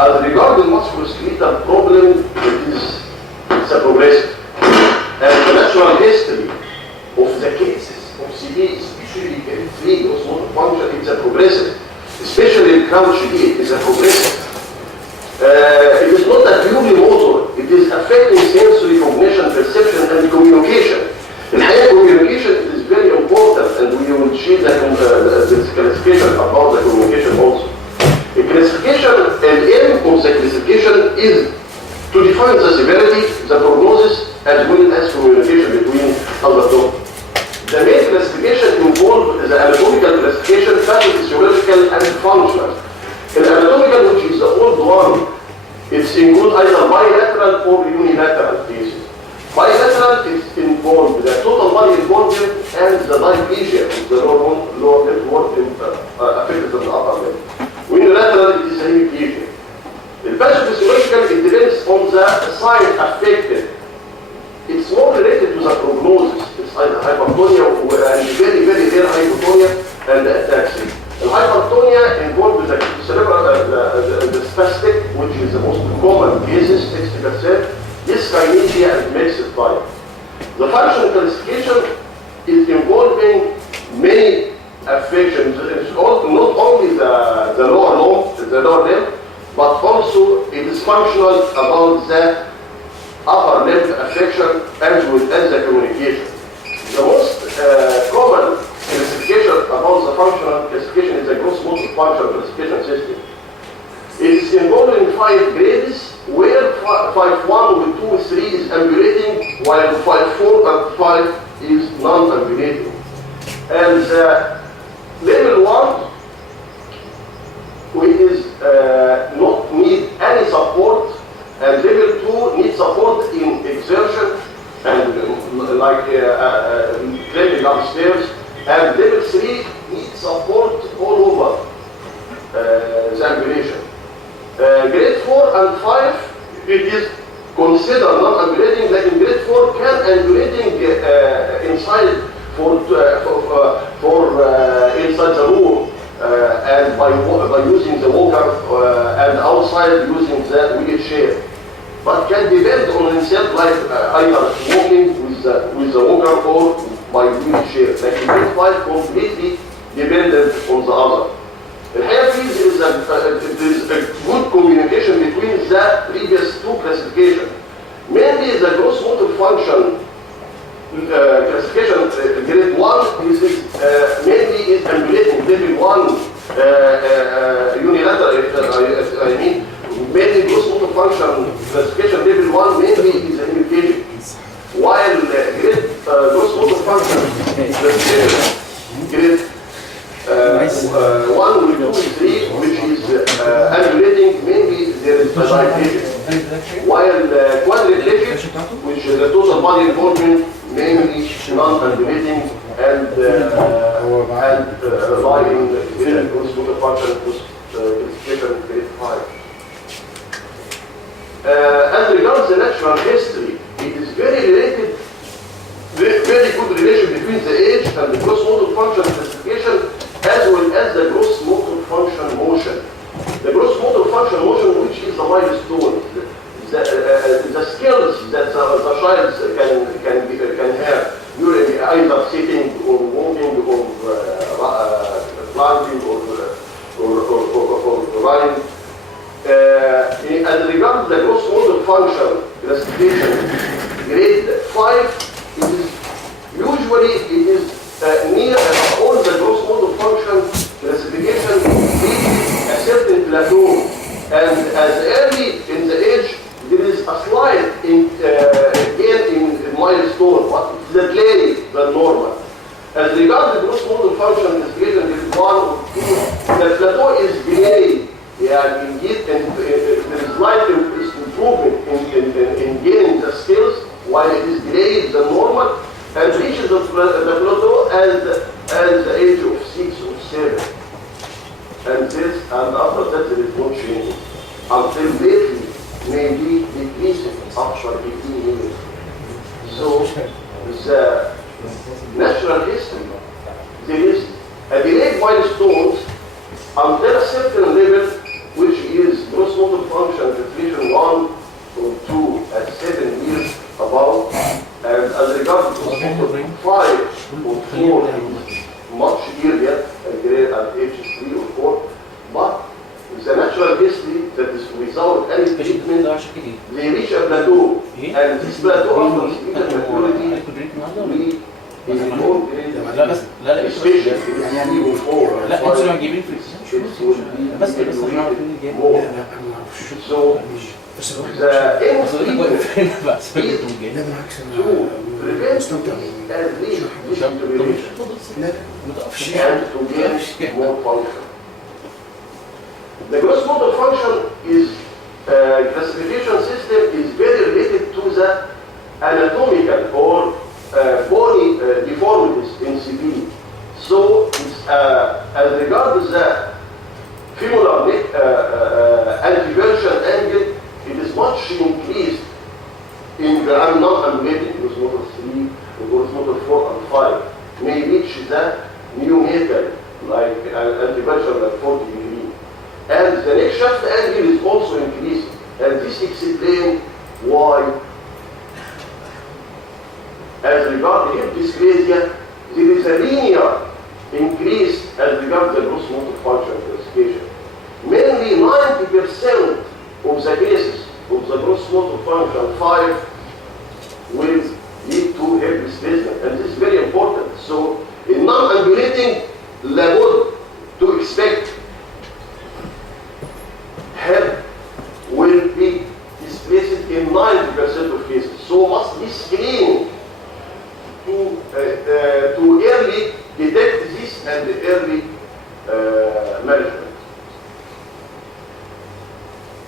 As regards the musculoskeletal problem, it's a progressive. And the natural history of the cases of CD, especially grade 3 gross motor function, it's a progressive. Especially in crouch gait, it's a progressive. It is not a purely motor, it is affecting sensory cognition, perception, and communication. In higher communication, it is very important, and we will see the classification about the communication also. The classification, the aim of the classification is to define the severity, the prognosis, as well as communication between other dogs. The main classification involves the anatomical classification, pathophysiological, and functional. The anatomical, which is the old one, it's include either bilateral or unilateral cases. Bilateral is involved the total body involvement and the diplegia, the lower limb work affected on the upper limb. Unilateral, it is a hemiplegia. The pathophysiological, it depends on the sign affected. It's more related to the prognosis. It's either hypertonia and very, very rare hypertonia and ataxia. The hypertonia involved the cerebral, the spastic, which is the most common cases, 60%. Dyskinesia and mixed type. The functional classification is involving many affections. It's not only the lower limb, but also it is functional about the upper limb affection as well as the communication. The most common classification about the functional classification is the gross motor function classification system. It is involving 5 grades, where 5.1 with 2 with 3 is ambulating, while 5.4 and 5 is non-ambulating. And level 1, which is not need any support, and level 2 needs support in exertion and like climbing upstairs, and level 3 needs support all over the ambulation. Grade 4 and 5, it is considered non-ambulating, like in grade 4 can ambulating inside inside the room and by using the walker and outside using the wheelchair. But can depend on himself, like either walking with the walker or by wheelchair. Like in grade 5, completely dependent on the other. Here there is a good communication between the previous 2 classifications. Mainly the gross motor function classification, grade 1 is mainly is ambulating. Level 1 unilateral, I mean, mainly gross motor function classification level 1 mainly is hemiplegic. While grade gross motor function classification grade 1 with 2 with 3, which is ambulating, mainly there is diplegia. While quadriplegic, which is the total body involvement, mainly non-ambulating and lying in gross motor function classification grade 5. As regards the natural history, it is very related, very good relation between the age and the gross motor function classification, as well as the gross motor function motion. The gross motor function motion, which is the milestone, the skills that the child can have during either sitting or walking or climbing or running. As regards the gross motor function classification, grade 5, it is usually near all the gross motor function classification reach a certain plateau, and as early in the age there is a slight gain in milestone, but it's the delay than normal. As regards the gross motor function classification grade 1 or 2, the plateau is delayed. Yeah, indeed, and there is slight improvement in gaining the skills, while it is delayed than normal, and reaches the plateau as the age of 6 or 7. And after that there is no change. Until lately, maybe decreasing after 18 years. So, the natural history, there is a delayed milestones until a certain level, which is gross motor function definition 1 or 2 at 7 years above, and as regards to gross motor 5 or 4 is much earlier, at age 3 or 4, but the natural history that is without any treatment, they reach a plateau, and this plateau after significant maturity, we don't grade, especially in 3 or 4 and 5, it will be more. So, the aim of treatment is to prevent and lead this deterioration and to gain more function. The gross motor function is classification system is very related to the anatomical or bony deformities in CV. So, it's, as regards the femoral neck anteversion angle, it is much increased in the non-ambulating gross motor 3, gross motor 4 and 5 may reach the neonatal, like anteversion like 40 degrees. And the neck shaft angle is also increasing. And this explains why, as regards hip dysplasia, there is a linear increase as regards the gross motor function classification. Mainly 90% of the cases of the gross motor function 5 will lead to hip dysplasia, and this is very important. So, in non-ambulating level, to expect hip will be displaced in 90% of cases. So, must be screened to early detect this and early management.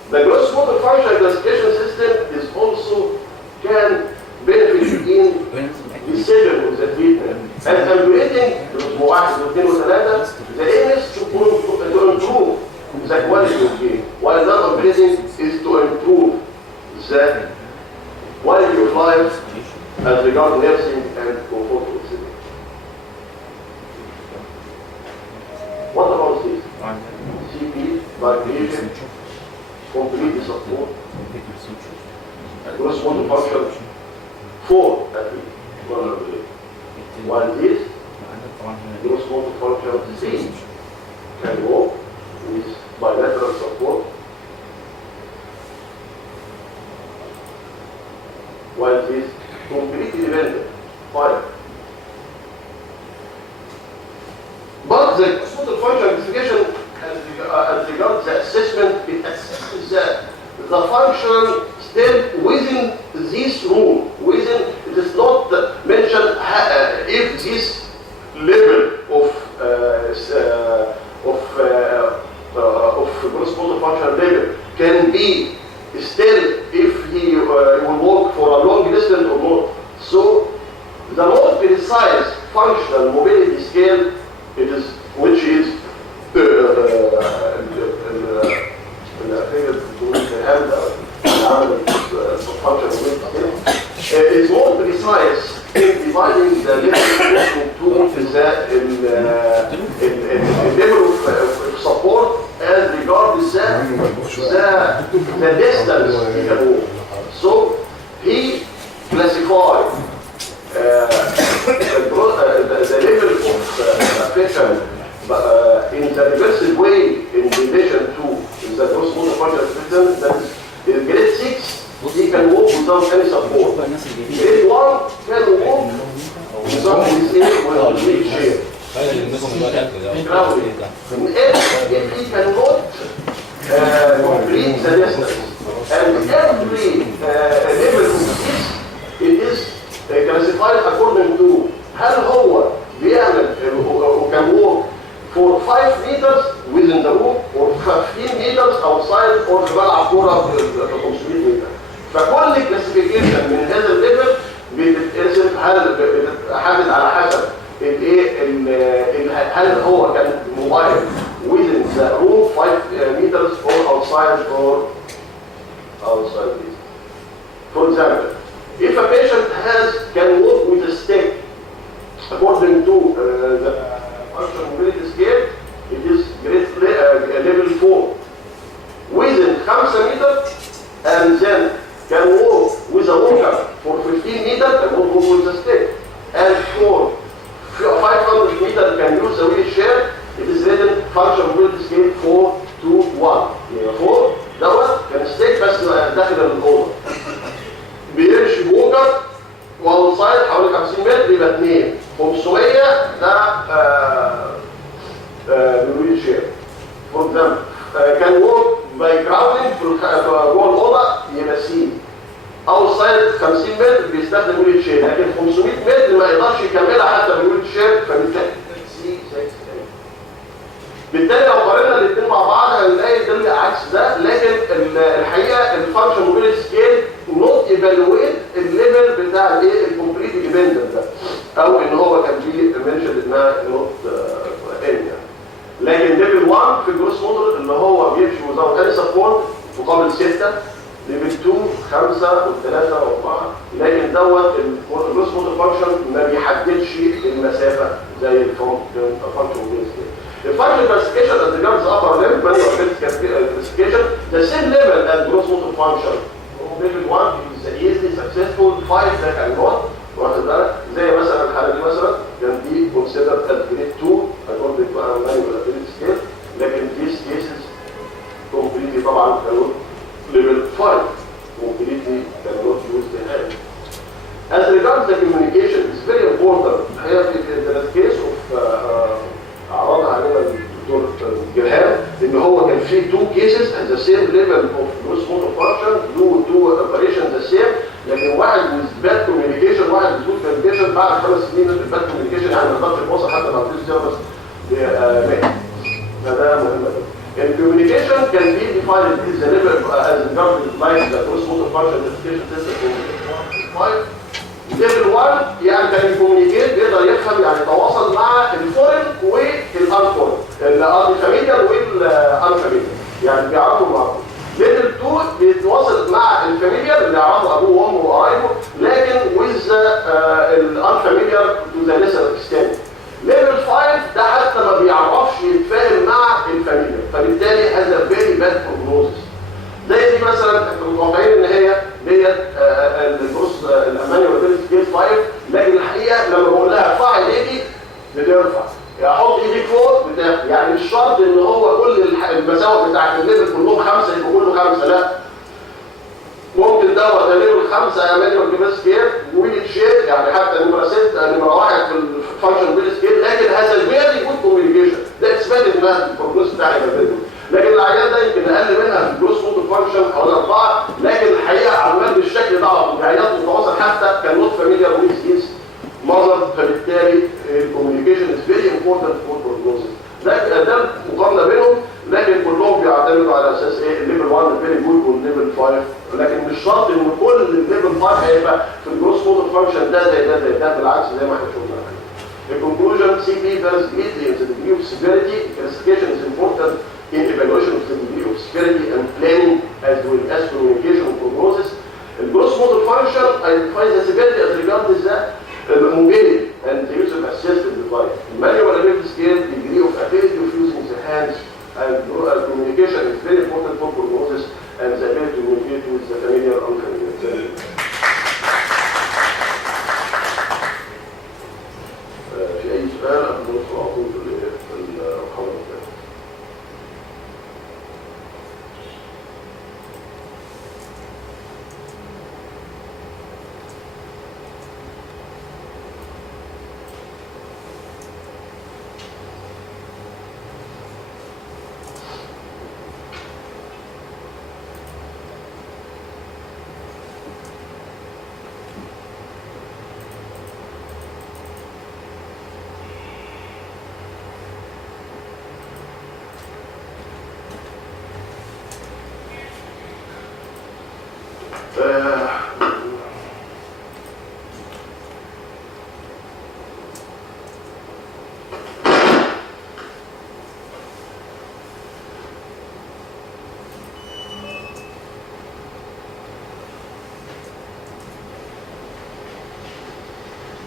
The gross motor function classification system is also can benefit in decision of the treatment. And ambulating, the aim is to improve the quality of care, while non-ambulating is to improve the quality of life as regards nursing and comfort of living. What about this? CP, vibration, complete support, gross motor function 4 at least, while this gross motor function 3 can walk with bilateral support, while this completely dependent 5. But the gross motor function classification as regards the assessment, it assesses the function still within this room. Within, it is not mentioned if this level of gross motor function level can be still if he will walk for a long distance or not. So the most precise functional mobility scale, it is which is is more precise in dividing the level into the level of support as regards the distance he can walk. So he classified the level of affection in the reversible way in relation to the gross motor function system. That is in grade 6, he can walk without any support. Grade 1 can walk without his aid with a wheelchair. If he cannot complete the distance, and every level of this, it is classified according to هل هو بيعمل can walk for 5 meters within the room or 15 meters outside or بلعب كوره ب 500 متر. فكل كلاسيفيكيشن من هذا الليفل بتتقسم هل بتحدد على حسب الايه هل هو كان موبايل within the room 5 meters or outside this. For example, if a patient can walk with a stick according to the functional mobility scale, it is grade level 4. With فانكشن موبيلتي سكيل 4 2 1 يعني 4 دوت كان ستيك بس داخل الاوضه بيمشي بوجر وان سايد حوالي 50 متر يبقى 2 500 ده بيقول شير فور اكزامبل كان وورك باي جراوندنج جوه الاوضه يبقى سي او سايد 50 متر بيستخدم ويل شير لكن 500 متر ما يقدرش يكملها حتى بالويل شير فبالتالي سي 6 بالتالي لو قارنا الاثنين مع بعض هنلاقي ده عكس ده لكن الحقيقه الفانكشن موبيلتي سكيل نوت ايفالويت الليفل بتاع الايه الكومبليت ديبندنت ده او ان هو كان في منشن انها نوت ان يعني لكن ليفل 1 في الجروس موديل اللي هو بيمشي وزاوت اني سبورت مقابل 6 ليفل 2 5 و3 و4 لكن دوت الجروس موديل فانكشن ما بيحددش المسافه زي الفانكشن موبيلتي سكيل. The function classification as regards the upper limb, manual classification, the same level as gross motor function. Level 1 is easily successful, 5 that cannot. واخد بالك؟ زي مثلا الحالة دي مثلا كان دي considered as grade 2 according to our manual ability scale، لكن these cases completely طبعا cannot level 5 completely cannot use the hand. As regards the communication, it's very important. Here in the case of عرضها علينا الدكتور جرهام ان هو كان في 2 cases at the same level of gross motor function do 2 operations the same لكن واحد with bad communication واحد with good communication بعد 5 سنين الباد communication يعني ما يقدرش يتواصل حتى مع الفيس سيرفيس مات فده مهم جدا. الكوميونيكيشن كان بي defined as the level as regarding like the gross motor function identification system 5 ليفل 1 يعني كان الكوميونيكيت بيقدر يفهم يعني يتواصل مع الفورن والانفورن الفاميليار والانفاميليار يعني بيعرفوا بعض. ليفل 2 بيتواصل مع الفاميليار اللي يعرفوا ابوه وامه وقرايبه لكن ويز الانفاميليار تو ذا ليسر اكستنت. ليفل 5 ده حتى ما بيعرفش يتفاهم مع الفاميليار فبالتالي هذا فيري باد بروجنوزس. زي دي مثلا انتوا متوقعين ان هي ديت الجروس الاماني والبيلت سكيل 5 لكن الحقيقه لما بقول لها ارفعي ايدي بترفع يعني حط ايديك فوق بتاخد يعني مش شرط ان هو كل المساوئ بتاعت الليفل كلهم 5 يبقى كله 5 لا ممكن دوت الليفل 5 اماني والبيلت سكيل ويل شير يعني حتى نمره 6 نمره 1 في الفانكشن بيلت سكيل لكن هذا الفيري جود كوميونيكيشن ده اثبات ان البروجنوز بتاعي يبقى لكن العيان ده يمكن اقل منها في الجروس موتور فانكشن حوالي 4 لكن الحقيقه عمال بالشكل ده عيانات متواصل حتى كان نوت فاميليار ويز هيز ماذر فبالتالي الكوميونيكيشن از فيري امبورتنت فور بروجنوزس ده مقارنه بينهم لكن كلهم بيعتمدوا على اساس ايه الليفل 1 فيري جود والليفل 5 لكن مش شرط ان كل الليفل 5 هيبقى في الجروس موتور فانكشن ده زي ده زي ده بالعكس زي ما احنا شفنا. The conclusion CP varies greatly in the degree of severity. Classification is important in evaluation of the degree of severity and planning as well as communication and prognosis. The gross motor function identifies the severity as regards the mobility and the use of assistive device. The manual ability scale, degree of ability of using the hands and communication is very important for prognosis and the ability to communicate with the familiar and unfamiliar. في أي سؤال قبل ما ندخل على طول في المحاضرة الثانية؟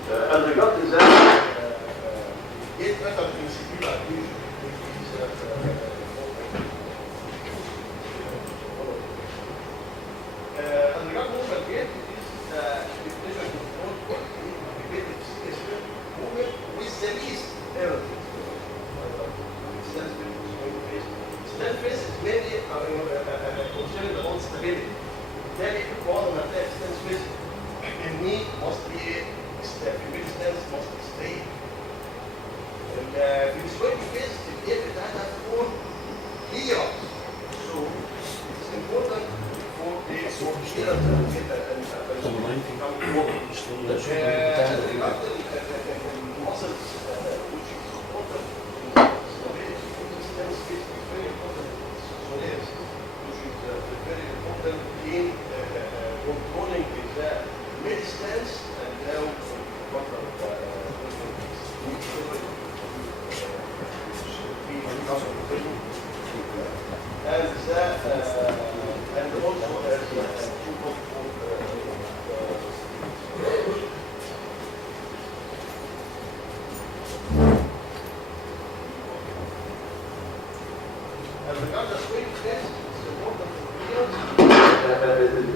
As regards to that, eight method principle are used as regards extended phase is mainly concerning the bone stability. بالتالي بعض ما تلاقي extended phase الني must be female stance must be straight. في السوينج phase الإيه بتاعتها تكون clear. So it's important for the clearance muscles which is important very important in controlling the mid stance and now and also as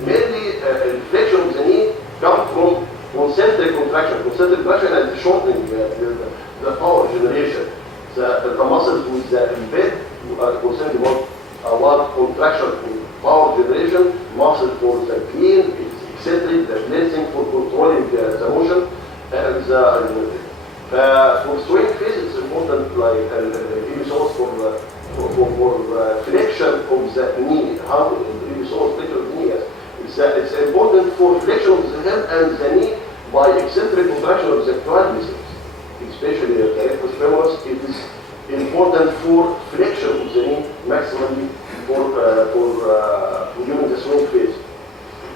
mainly inflection of the knee come from concentric contraction. Concentric contraction and shortening the power generation. The muscles with the embed are concerned about a lot contraction in power generation, muscle for the clean, eccentric, the blessing for controlling the motion, and for swing phase it's important like resource for flexion of the knee. How resource flexion of the knee? It's important for flexion of the hip and the knee by eccentric contraction of the quadriceps, especially the rectus femoris. It is important for flexion of the knee maximally for during the swing phase.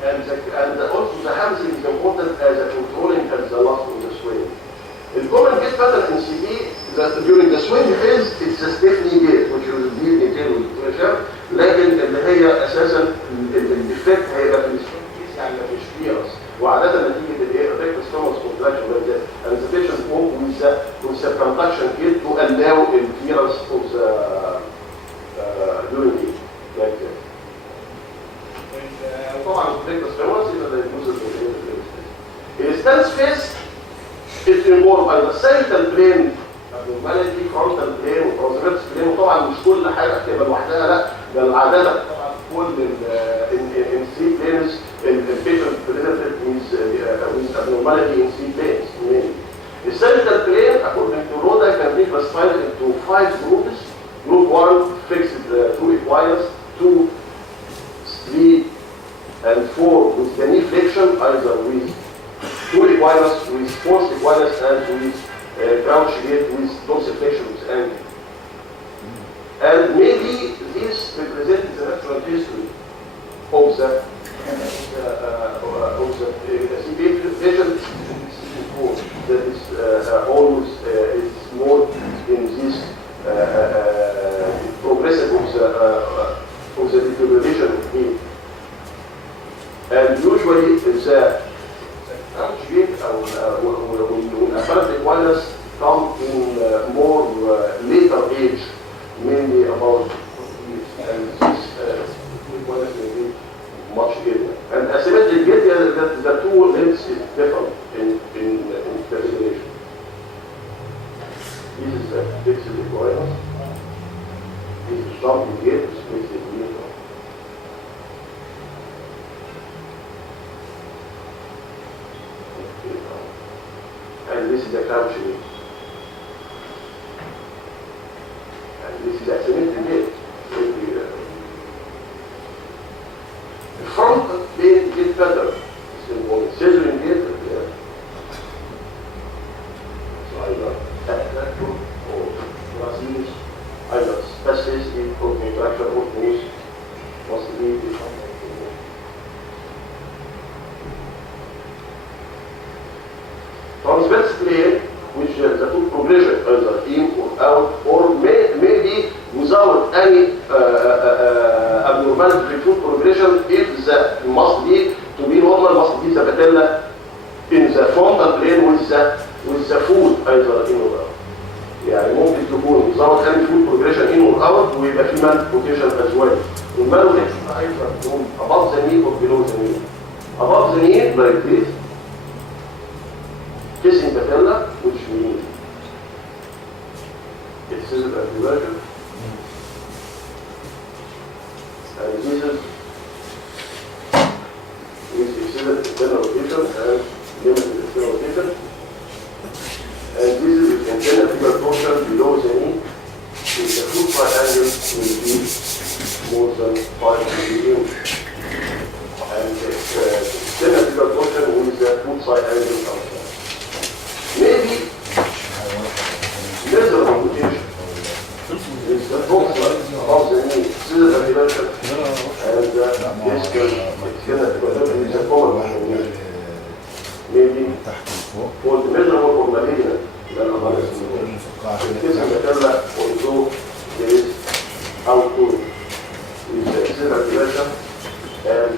And also the hamstring is important as a controlling as the last of the swing. The common gait pattern in CP that during the swing phase it's a stiff knee gait which will be detailed with لكن اللي هي اساسا الديفكت هيبقى في السوينج فيز يعني مفيش كليرنس وعاده نتيجه الايه الريكتس فيمورس كونتراكشن and the patient walk with the conduction gait to allow the clearance of the during it like that. طبعا الريكتس فيمورس يبقى ده يوزر الستانس فيز it involves either sagittal plane abnormality, frontal plane وترانسفيرس plane وطبعا مش كل حاجه هتبقى لوحدها لا ده العاده طبعا كل in three planes البيشنت presented with abnormality in three planes mainly. The sagittal plane according to Roda can be classified into 5 groups. Group 1 fixed 2 equinus, 2, 3 and 4 with the knee flexion either with 2 equinus, with forced equinus and with crouch gait with dorsiflexion with angle. And maybe this represents the natural history of the CPA patient that is always is more in this progressive of the deterioration of gait. And usually the crouch gait when apparent equinus come in more later age, mainly about 40 years, and this equinus may be much earlier. And asymmetric gait, the two limbs is different in configuration. This is the fixed equinus. This is jumping gait, which makes it weird. And this is the crouch gait. And this is asymmetric gait. The frontal plane gait pattern is involved. Sissoring gait, so either Asymmetrical or Brazilian, either spasticity or contraction or pause, must be the frontal plane. Transverse plane, which the two progression either in or out, or maybe without any abnormality before progression, if the must be to be normal, must be the patella in the frontal plane with the foot either in or out. يعني ممكن تكون without any foot progression in or out ويبقى في malrotation as well. والmalrotation either from above the knee or below the knee. Above the knee like this. Kissing patella, which means it's a diversion. will be more than 5 million. And symmetrical torsion with the foot side angle outside. Maybe measurable rotation is the focus of the knee, scissor dimension, and this can be the common maybe for the measurable or malignant. In case of the camera, although there is output with the scissor dimension and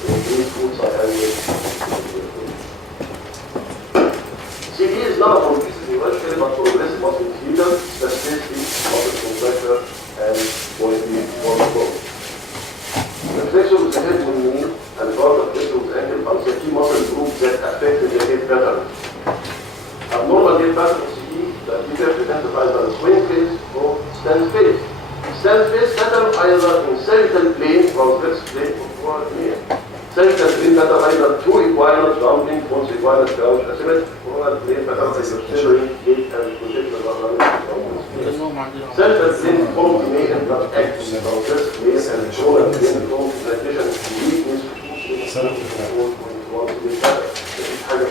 these foot side angle. CD is not a progressive inversion, but progressive muscle fusion, specificity, muscle contractor, and quality control. The flexion of the head with the knee and part of flexion of the ankle are the key muscle groups that affect the gait pattern. Abnormal gait pattern of CD that either identified as swing phase or stand phase. Stand phase pattern either in cervical plane, transverse plane, or forward plane. Cervical plane pattern either two equivalent jumping, force equivalent crouch, asymmetrical forward plane pattern is Sissoring, gait, and projectile dynamics. Cervical plane form the main and not active transverse plane and shoulder plane form the addition to weakness to pattern. This is حاجة في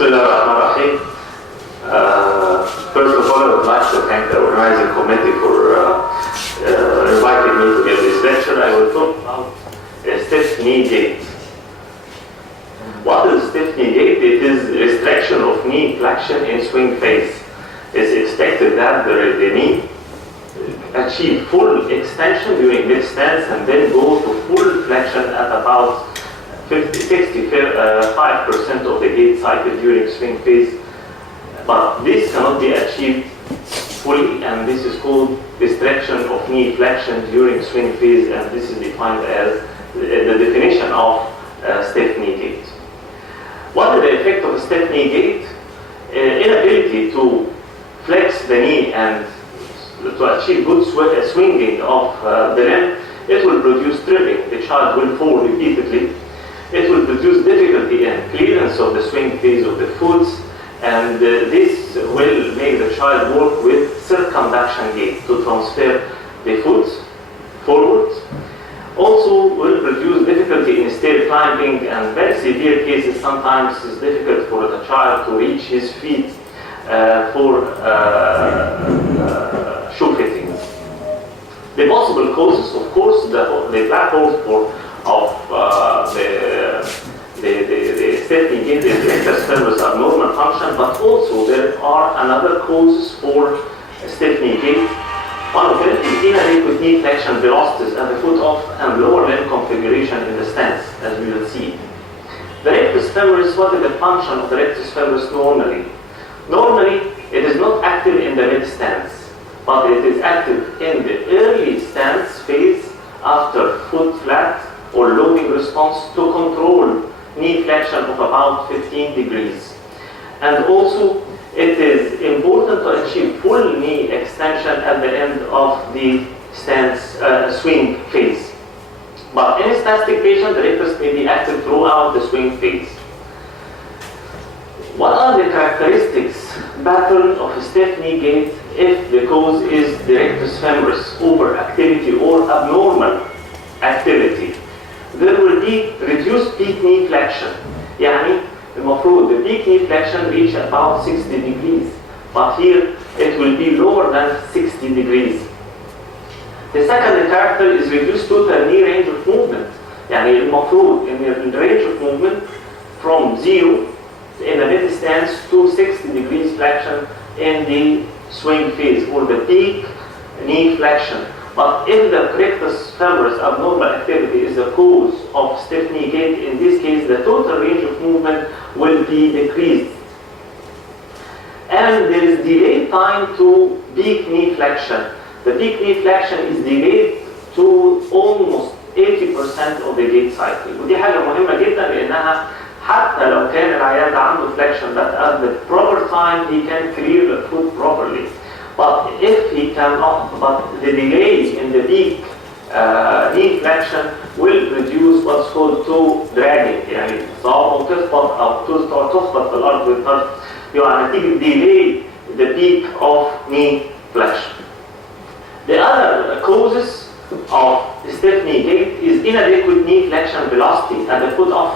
Bismillahirrahmanirrahim. First of all, I would like to thank the organizing committee for inviting me to give this lecture. I will talk about stiff knee gait. What is stiff knee gait? It is restriction of knee flexion in swing phase. It's expected that the knee achieve full extension during mid stance and then go to full flexion at about 65% of the gait cycle during swing phase, but this cannot be achieved fully, and this is called restriction of knee flexion during swing phase, and this is defined as the definition of stiff knee gait. What is the effect of stiff knee gait? Inability to flex the knee and to achieve good swinging of the limb. It will produce tripping. The child will fall repeatedly. It will produce difficulty in clearance of the swing phase of the foot, and this will make the child work with circumduction gait to transfer the foot forward. Also will produce difficulty in stair climbing, and very severe cases sometimes it's difficult for the child to reach his feet for shoe fittings. The possible causes, of course, the black hole of the stiff knee gait is rectus femoris abnormal function, but also there are another causes for stiff knee gait. One of them is inadequate knee flexion velocities at the foot off and lower limb configuration in the stance, as we will see. The rectus femoris, what is the function of the rectus femoris normally? Normally, it is not active in the mid stance, but it is active in the early stance phase after foot flat or loading response to control knee flexion of about 15 degrees. And also, it is important to achieve full knee extension at the end of the stance swing phase. But in a spastic patient, the rectus may be active throughout the swing phase. What are the characteristics, pattern of a stiff knee gait if the cause is the rectus femoris overactivity or abnormal activity? There will be reduced peak knee flexion. يعني المفروض the peak knee flexion reach about 60 degrees, but here it will be lower than 60 degrees. The second character is reduced total knee range of movement. يعني المفروض in the range of movement from 0 in the mid flexion in the swing phase or the peak knee flexion. But if the rectus femoris abnormal activity is the cause of stiff knee gait, in this case the total range of movement will be decreased. And there is delayed time to peak knee flexion. The peak knee flexion is delayed to almost 80% of the gait cycle. ودي حاجة مهمة جدا لأنها حتى لو كان العيان ده عنده flexion but at the proper time he can clear the foot properly. But if he cannot, but the delay in the peak knee flexion will reduce what's called toe dragging. يعني صعب تخبط أو تخبط في الأرض بالطرف يبقى نتيجة delay the peak of knee flexion. The other causes of stiff knee gait is inadequate knee flexion velocity at the foot off.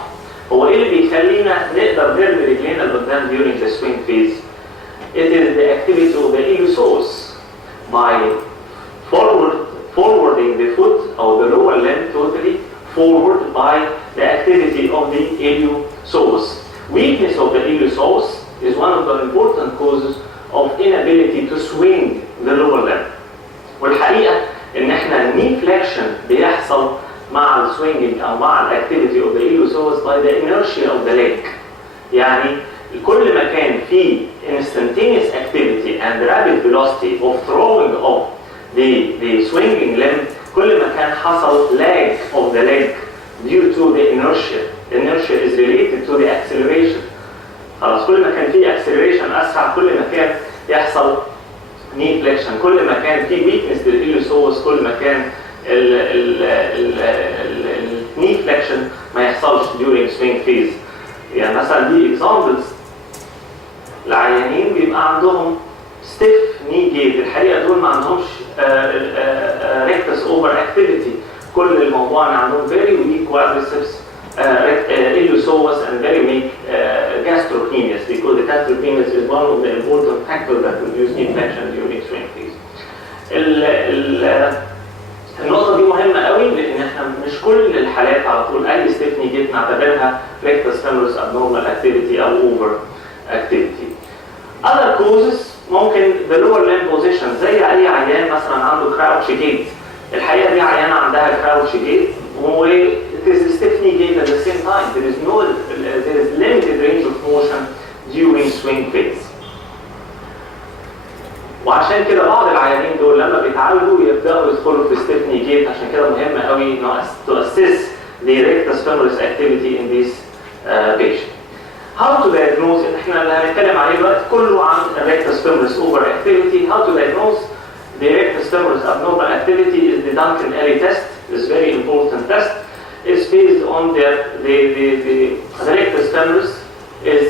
هو ايه اللي بيخلينا نقدر نرمي رجلينا لقدام during the swing phase? It is the activity of the iliopsoas by forwarding the foot or the lower limb totally forward by the activity of the iliopsoas. Weakness of the iliopsoas is one of the important causes of inability to swing the lower limb. والحقيقة ان احنا knee flexion بيحصل مع السوينجنج او مع الاكتيفيتي of the iliopsoas by the inertia of the leg. يعني كل ما كان في instantaneous activity and rapid velocity of throwing of the swinging limb, كل ما كان حصل lag of the leg due to the inertia. Inertia is related to the acceleration. خلاص كل ما كان في acceleration اسرع كل ما كان يحصل knee flexion. كل ما كان في weakness للإليوسوس كل ما كان ال knee flexion ما يحصلش during swing phase. يعني مثلا دي examples العيانين بيبقى عندهم stiff knee gait. الحقيقة دول ما عندهمش rectus over activity. كل الموضوع ان عندهم very weak quadriceps iliopsoas and very weak gastrocnemius, because the gastrocnemius is one of the important factors that produce knee flexion during swing phase. النقطة دي مهمة قوي لأن احنا مش كل الحالات على طول أي stiff knee gait نعتبرها rectus femoris abnormal activity أو over activity. Other causes ممكن the lower limb position زي أي عيان مثلا عنده crouch gait. الحقيقة دي عيانة عندها crouch gait و it is stiff knee gait at the same time. There is limited range of motion during swing phase. وعشان كده بعض العيانين دول لما بيتعالجوا يبداوا يدخلوا في stiff knee gait. عشان كده مهم قوي to assess the rectus femoris activity in this patient. How to diagnose؟ احنا اللي هنتكلم عليه دلوقتي كله عن rectus femoris over activity. How to diagnose the rectus femoris abnormal activity is the Duncan-Ellie test. It's a very important test. It's based on the rectus femoris is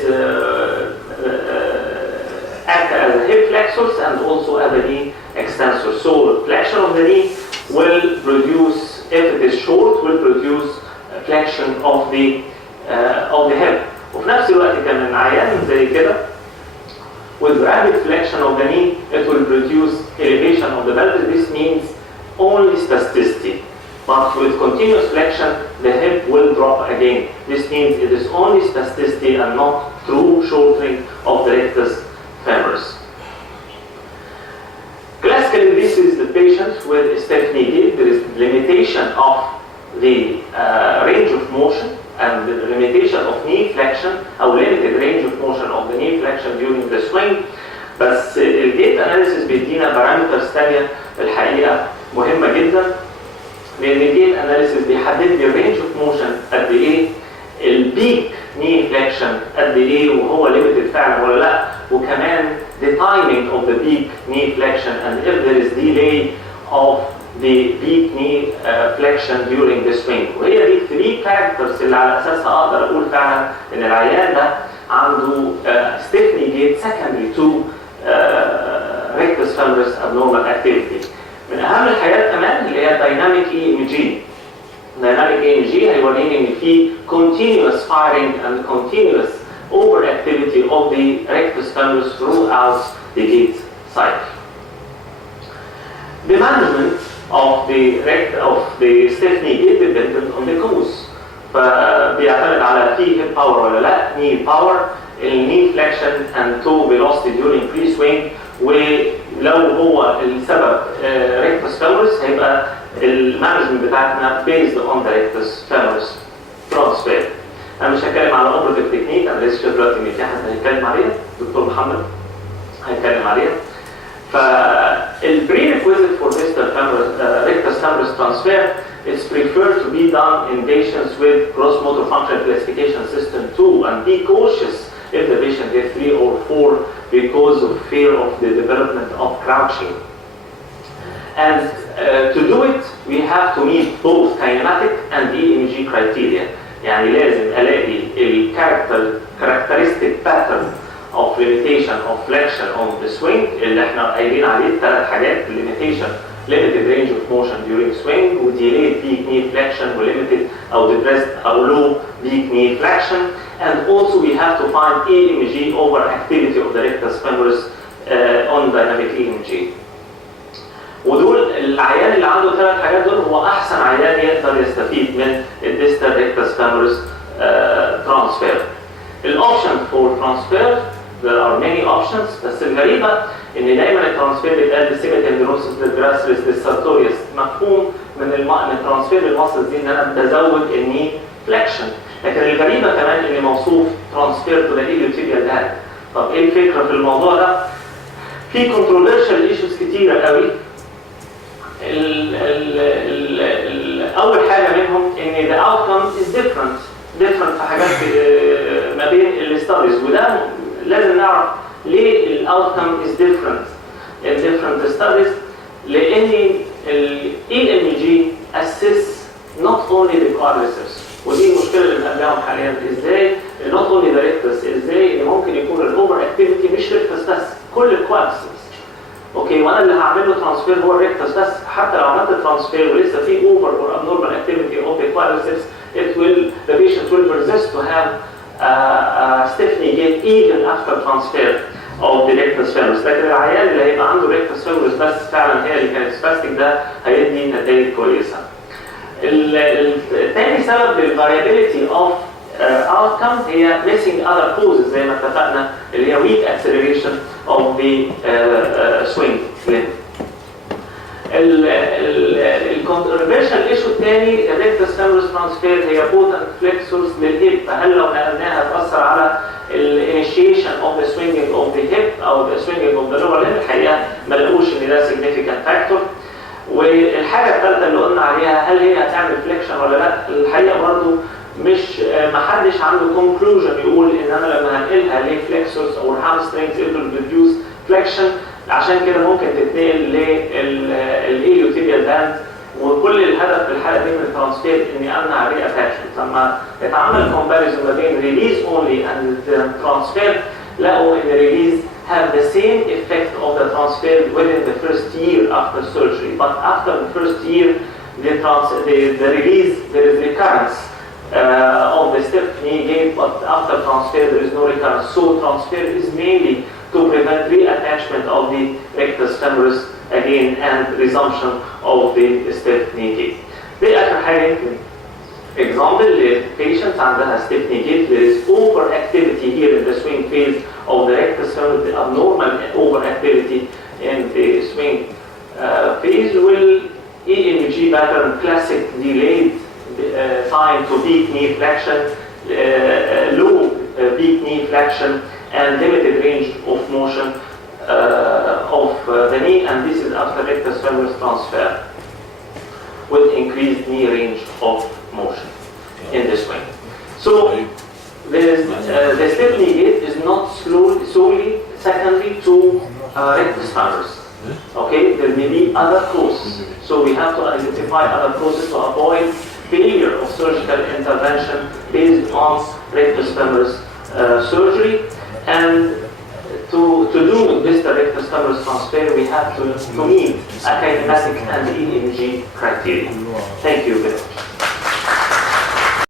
act as a hip flexors and also as a knee extensor. So flexion of the knee will produce, if it is short, will produce flexion of the hip. وفي نفس الوقت كمان عيان زي كده with rapid flexion of the knee, it will produce elevation of the pelvis. This means only spasticity. But with continuous flexion, the hip will drop again. This means it is only spasticity and not true shortening of the rectus femoris. Classically, this is the patient with stiff knee gait. There is limitation of the range of motion and the limitation of knee flexion, or limited range of motion of the knee flexion during the swing. بس الجيت اناليسيس بيدينا بارامترز ثانيه الحقيقه مهمه جدا، لان الجيت اناليسيس بيحدد لي الرينج اوف موشن قد ايه، البيك ني فليكشن قد ايه وهو ليميتد فعلا ولا لا، وكمان the timing of the peak knee flexion and if there is delay of the peak knee flexion during the swing. وهي دي 3 فاكتورز اللي على اساسها اقدر اقول فعلا ان العيان ده عنده stiff knee gait secondary to rectus femoris abnormal activity. من اهم الحاجات كمان اللي هي dynamic EMG. Dynamic EMG هيوريني ان في continuous firing and continuous overactivity of the rectus femoris throughout the gait cycle. The management of the stiff knee gait dependent on the cause. فبيعتمد على في hip power ولا لا، knee power، الني flexion flexion and toe velocity during pre-swing. ولو هو السبب rectus femoris هيبقى المانجمنت بتاعتنا based on the rectus femoris transfer. انا مش هتكلم على operative technique، انا لسه دلوقتي ان في حد هيتكلم عليها، دكتور محمد هيتكلم عليها. فالprerequisite for rectus femoris transfer is preferred to be done in patients with gross motor function classification system 2, and be cautious if the patient gets 3 or 4 because of fear of the development of crouching. And to do it, we have to meet both kinematic and EMG criteria. يعني لازم ألاقي characteristic pattern of limitation of flexion on the swing اللي احنا قايلين عليه 3 حاجات: limitation, limited range of motion during swing, و delayed peak knee flexion, و limited أو depressed أو low peak knee flexion. And also we have to find EMG overactivity of the rectus femoris on dynamic EMG. ودول العيان اللي عنده 3 حاجات دول هو احسن عيان يقدر يستفيد من الديستال ريكتس فيموريس ترانسفير. الاوبشن فور ترانسفير there are many options، بس الغريبه ان دايما الترانسفير بيتقال للسيميتندينوسس للجراسيس للسارتوريوس، مفهوم من الترانسفير للماسلز دي ان انا بزود الني فليكشن، لكن الغريبه كمان ان موصوف ترانسفير تو ذا ايليوتيبيال هاد. طب ايه الفكره في الموضوع ده؟ في كونتروفيرشال ايشوز كتيره قوي. اول حاجه منهم ان the outcome is different في حاجات ما بين الستاديز، وده لازم نعرف ليه ال outcome is different in different studies. لان ال EMG assess not only the quadriceps، ودي المشكله اللي بنقابلها حاليا. ازاي not only the rectus، ازاي ان ممكن يكون الاوفر اكتيفيتي مش rectus بس، كل الكوادريسبس. اوكي، وانا اللي هعمل له ترانسفير هو الريكتس بس. حتى لو عملت ترانسفير ولسه في اوفر اور abnormal activity of the quadriceps، the patient will persist to have stiff knee gait even after transfer of the rectus femoris. لكن العيان اللي هيبقى عنده rectus femoris بس فعلا هي اللي كانت spastic ده هيدي نتائج كويسه. الثاني سبب للفاريابيليتي اوف outcome هي missing other causes زي ما اتفقنا، اللي هي weak acceleration of the swing limb. الكونتروفيرشال ايشو الثاني الريكتس فيموريس ترانسفير هي بوتنت فليكسورز للهيب، فهل لو نقلناها تاثر على الانيشيشن اوف ذا سوينجينج اوف ذا هيب او ذا سوينجينج اوف ذا لور ليمب؟ الحقيقه ما لقوش ان ده significant factor. والحاجه الثالثه اللي قلنا عليها هل هي هتعمل فليكشن ولا لا؟ الحقيقه برضو مش محدش عنده كونكلوجن يقول ان انا لما هنقلها لفليكسورز او هامسترينجز يقدر ريديوس فليكشن، عشان كده ممكن تتنقل للايليوتيبيال باند. وكل الهدف في الحاله دي من الترانسفير اني امنع الري اتاتشمنت. لما اتعمل كومباريزون ما بين ريليز اونلي اند ترانسفير لقوا ان ريليز have the same effect of the transfer within the first year after surgery, but after the first year the release there is recurrence of the stiff knee gait, but after transfer there is no recurrence. So transfer is mainly to prevent reattachment of the rectus femoris again and resumption of the stiff knee gait. دي آخر حاجة يمكن example للpatients عندها stiff knee gait. There is overactivity here in the swing phase of the rectus femoris, the abnormal overactivity in the swing phase will EMG pattern, classic delayed time to peak knee flexion, low peak knee flexion, and limited range of motion of the knee, and this is after rectus femoris transfer with increased knee range of motion in the swing. So the stiff knee gait is not solely secondary to rectus femoris. Okay, there may be other causes, so we have to identify other causes to avoid failure of surgical intervention based on rectus femoris surgery. And to do this rectus femoris transfer, we have to meet a kinematic and EMG criteria. Thank you very much.